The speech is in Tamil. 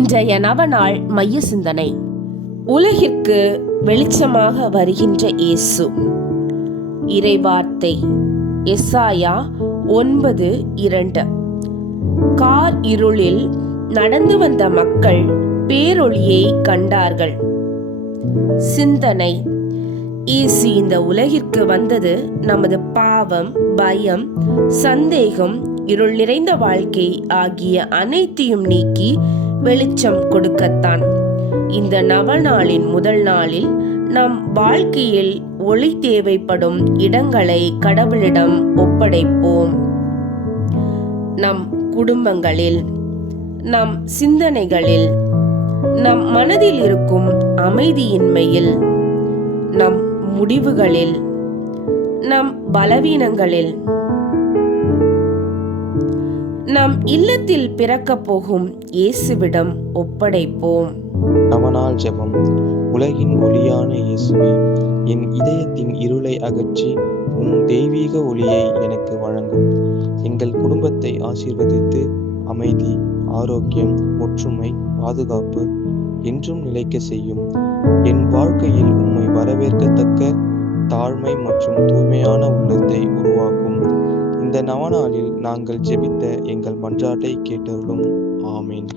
இன்றைய நவநாள் மைய சிந்தனை. உலகிற்கு வெளிச்சமாக வருகின்ற இயேசு. இறைவார்த்தை எசாயா 9:2. கார் இருளில் நடந்து வந்த மக்கள் பேரொளியை கண்டார்கள். சிந்தனை: இயேசு இந்த உலகிற்கு வந்தது நமது பாவம், பயம், சந்தேகம், இருள் நிறைந்த வாழ்க்கை ஆகிய அனைத்தையும் நீக்கி வெளிச்சம் கொடுக்கத்தான். இந்த நவநாளின் முதல் நாளில் நம் வாழ்க்கையில் ஒளி தேவைப்படும் இடங்களை கடவுளிடம் ஒப்படைப்போம். நம் குடும்பங்களில், நம் சிந்தனைகளில், நம் மனதில் இருக்கும் அமைதியின்மையில், நம் முடிவுகளில், நம் பலவீனங்களில், நம் இல்லத்தில் பிறக்கப் போகும் இயேசுவிடம் ஒப்படைப்போம். நவநாள் ஜெபம். உலகின் ஒளியான இயேசுவே, என் இதயத்தின் இருளை அகற்றி உம் தெய்வீக ஒளியை எனக்கு வழங்கும். எங்கள் குடும்பத்தை ஆசீர்வதித்து அமைதி, ஆரோக்கியம், ஒற்றுமை, பாதுகாப்பு என்றும் நிலைக்க செய்யும். என் வாழ்க்கையில் உம்மை வரவேற்கத்தக்க தாழ்மை மற்றும் தூய்மையான உள்ளத்தை உருவாக்கும். இந்த நவநாளில் நாங்கள் ஜெபித்த எங்கள் மன்றாட்டை கேட்டருளும். ஆமீன்.